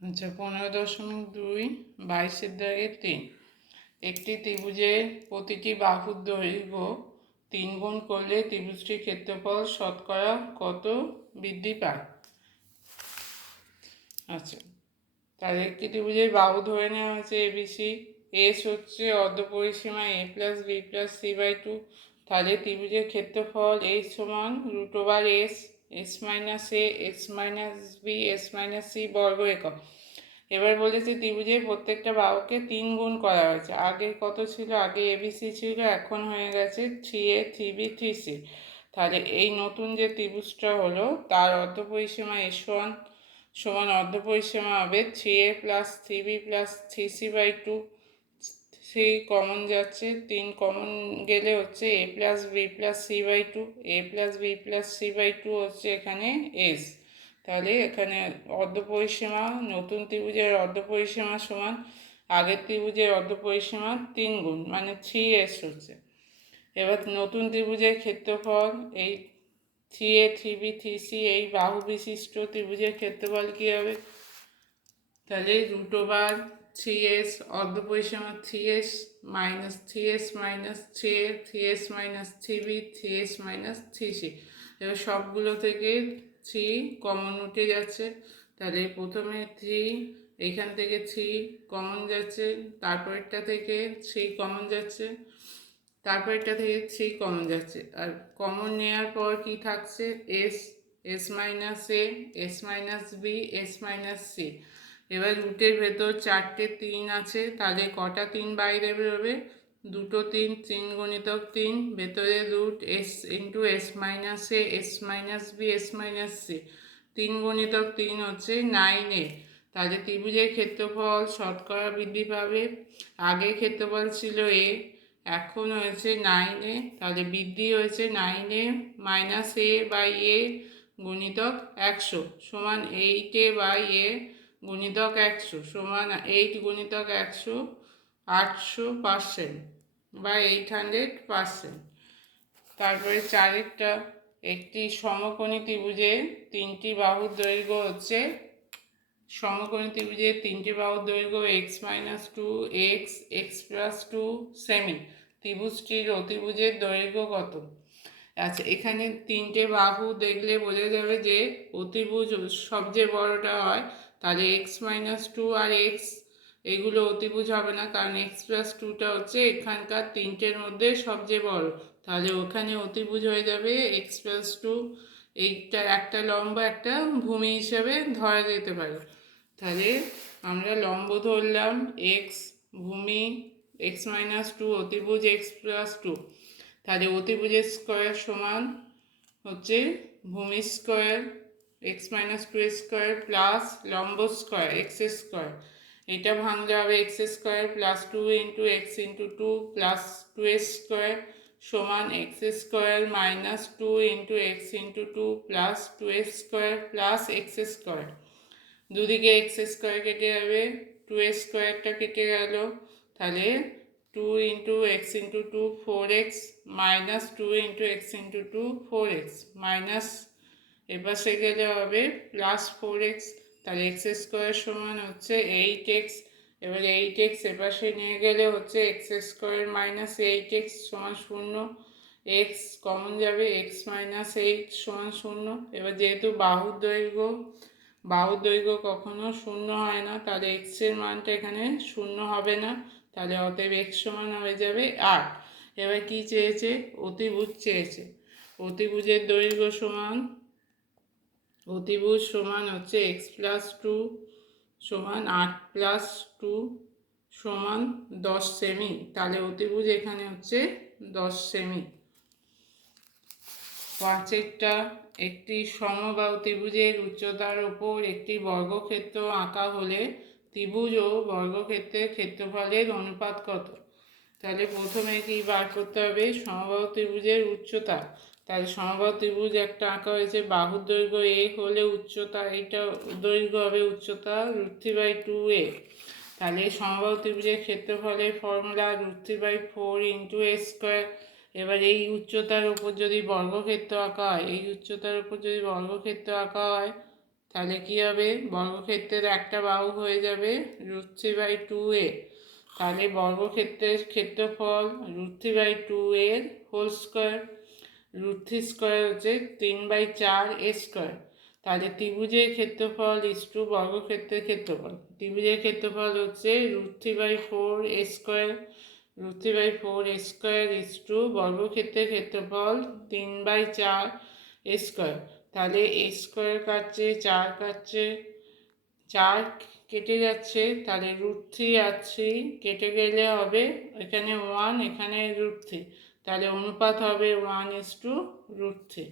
আচ্ছা, 15.2 22-এর দাগে 3। একটি ত্রিভুজের প্রতিটি বাহুর দৈর্ঘ্য 3 গুণ করলে ত্রিভুজটির ক্ষেত্রফল শতকরা কত বৃদ্ধি পায়? আচ্ছা, তাহলে একটি ত্রিভুজের বাহু ধরে নেওয়া হয়েছে এবিসি। এস হচ্ছে অর্ধপরিসীমা a plus B plus C by 2। তাহলে ত্রিভুজের ক্ষেত্রফল এইচ সমান √ওভার S, S minus A, S minus B, S minus C বর্গ একক। এবার বলেছে ত্রিভুজের প্রত্যেকটা বাহুকে 3 গুণ করা হয়েছে। আগে কত ছিল? আগে এবিসি ছিল, এখন হয়ে গেছে 3a 3b 3c। তাহলে এই নতুন যে ত্রিভুজটা হলো তার অর্ধপরিসীমা s1 সমান অর্ধপরিসীমা হবে 3a plus 3b plus 3c by 2। 3 common যাচ্ছে, 3 কমন গেলে হচ্ছে a plus B plus C by 2। a plus B plus C by 2 হচ্ছে এখানে এস। তাহলে এখানে অর্ধপরিসীমা, নতুন ত্রিভুজের অর্ধপরিসীমা সমান আগের ত্রিভুজের অর্ধপরিসীমা 3 গুণ, মানে 3s হচ্ছে। এবার নতুন ত্রিভুজের ক্ষেত্রফল এই 3a 3b 3c এই বাহু বিশিষ্ট ত্রিভুজের ক্ষেত্রফল কী হবে? তাহলে √over 3s অর্ধপরিসীমা 3s minus 3s minus 3a 3s minus 3b 3s minus 3c। এবার সবগুলো থেকে 3 কমন উঠে যাচ্ছে। তাহলে প্রথমে 3, এইখান থেকে 3 কমন যাচ্ছে, তারপরেরটা থেকে 3 কমন যাচ্ছে, তারপরেরটা থেকে 3 কমন যাচ্ছে। আর কমন নেওয়ার পর কি থাকছে? S, S minus A, S minus B, S minus C. এবার রুটের ভেতর 4টে 3 আছে, তাহলে কটা 3 বাইরে বেরোবে? 2টো 3, 3 গুণিতক 3, ভেতরে root S into S minus A, S minus B, S minus C. 3 গুণিতক 3 হচ্ছে 9a। তাহলে ত্রিভুজের ক্ষেত্রফল শতকরা বৃদ্ধি পাবে। আগে ক্ষেত্রফল ছিল এ, এখন হয়েছে 9a। তাহলে বৃদ্ধি হয়েছে 9a মাইনাস এ বাই এ গুণিতক 100 সমান 8a বাই এ গুণিতক 100 সমান 8 গুণিতক 100 800% বা 800%। তারপরে চারেরটা, একটি সমকোণী ত্রিভুজের 3টি বাহুর দৈর্ঘ্য হচ্ছে, সমকোণী ত্রিভুজের 3টি বাহুর দৈর্ঘ্য x minus 2 x, x plus 2 সেমি। ত্রিভুজটির অতিভুজের দৈর্ঘ্য কত? আচ্ছা, এখানে 3টে বাহু দেখলে বোঝা যাবে যে অতিভুজ সবচেয়ে বড়টা হয়। তাহলে এক্স মাইনাস 2 আর এক্স এগুলো অতিভুজ হবে না, কারণ এক্স প্লাস 2টা হচ্ছে এখানকার 3টের মধ্যে সবচেয়ে বড়। তাহলে ওখানে অতিভুজ হয়ে যাবে এক্স প্লাস 2। এইটা একটা লম্ব একটা ভূমি হিসেবে ধরা যেতে পারে। তাহলে আমরা লম্ব ধরলাম এক্স, ভূমি এক্স মাইনাস 2, অতিভুজ এক্স প্লাস 2। তাহলে অতিভুজের স্কোয়ার সমান হচ্ছে ভূমি square x minus 2 square plus লম্ব স্কোয়ার এক্স স্কোয়ার। এটা ভাঙলে হবে x square plus 2 into x into 2 plus 2 square সমান x square minus 2 into x into 2 plus 2 square plus x square. দুদিকে এক্স স্কোয়ার কেটে যাবে, 2 স্কোয়ারটা কেটে গেল। তাহলে 2 into x into 2 4x minus 2 into x into 2 4x minus এপাশে গেলে হবে প্লাস 4x। তাহলে এক্স স্কোয়ার সমান হচ্ছে 8x। এবার 8x এপাশে নিয়ে গেলে হচ্ছে এক্স স্কোয়ার মাইনাস 8x সমান 0। এক্স কমন যাবে, এক্স মাইনাস 8 সমান 0। এবার যেহেতু বাহুর দৈর্ঘ্য কখনো 0 হয় না, তাহলে এক্সের মানটা এখানে 0 হবে না। তাহলে অতএব এক্স সমান হয়ে যাবে 8। এবার কি চেয়েছে? অতিভুজ চেয়েছে। অতিভুজের দৈর্ঘ্য সমান, অতিভুজ সমান হচ্ছে এক্স প্লাস 2 সমান 8 প্লাস 2 সমান 10 সেমি। তাহলে অতিভুজ এখানে হচ্ছে 10 সেমি। পাঁচেরটা, একটি সমবাহু ত্রিভুজের উচ্চতার উপর একটি বর্গক্ষেত্র আঁকা হলে ত্রিভুজ ও বর্গক্ষেত্রের ক্ষেত্রফলের অনুপাত কত? তাহলে প্রথমে কি বার করতে হবে? সমবাহু ত্রিভুজের উচ্চতা। তাহলে সমবাহু ত্রিভুজ একটা আঁকা হয়েছে, বাহুর দৈর্ঘ্য এ হলে উচ্চতা, এইটা দৈর্ঘ্য হবে উচ্চতা √3/2a। তাহলে সমবাহু ত্রিভুজের ক্ষেত্রফলের ফর্মুলা √3/4 ইন্টু এ স্কোয়ার। এবার এই উচ্চতার উপর যদি বর্গক্ষেত্র আঁকা হয়, এই উচ্চতার উপর যদি বর্গক্ষেত্র আঁকা হয় তাহলে কি হবে, বর্গক্ষেত্রের একটা বাহু হয়ে যাবে √3/2a। তাহলে বর্গক্ষেত্রের ক্ষেত্রফল √3/2 এর হোল স্কোয়ার। √3 হচ্ছে 3/4 a²। তাহলে ত্রিভুজের ক্ষেত্রফল ইস্টু বর্গক্ষেত্রের ক্ষেত্রফল। ত্রিভুজের ক্ষেত্রফল হচ্ছে √3/4 a²। √3/4 a² ইস্টু বর্গক্ষেত্রের ক্ষেত্রফল 3/4 a²। তাহলে a² কাটছে, 4 কাটছে, 4 কেটে যাচ্ছে, তাহলে √3 আর 3 কেটে গেলে হবে এখানে 1, এখানে √3, তাহলে অনুপাত হবে 1:√3।